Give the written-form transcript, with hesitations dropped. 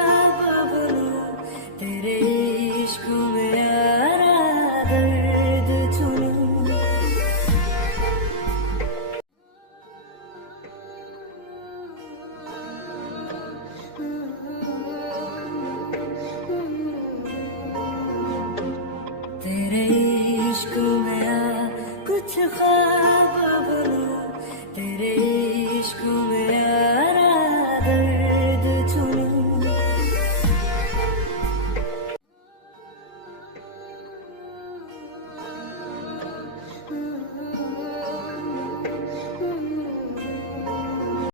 ख्वाब बनूं तेरे इश्क में यारा दर्द चुनूं। तेरे इश्क में आ कुछ ख्वाब बनूं तेरे इश्क में यारा दर्द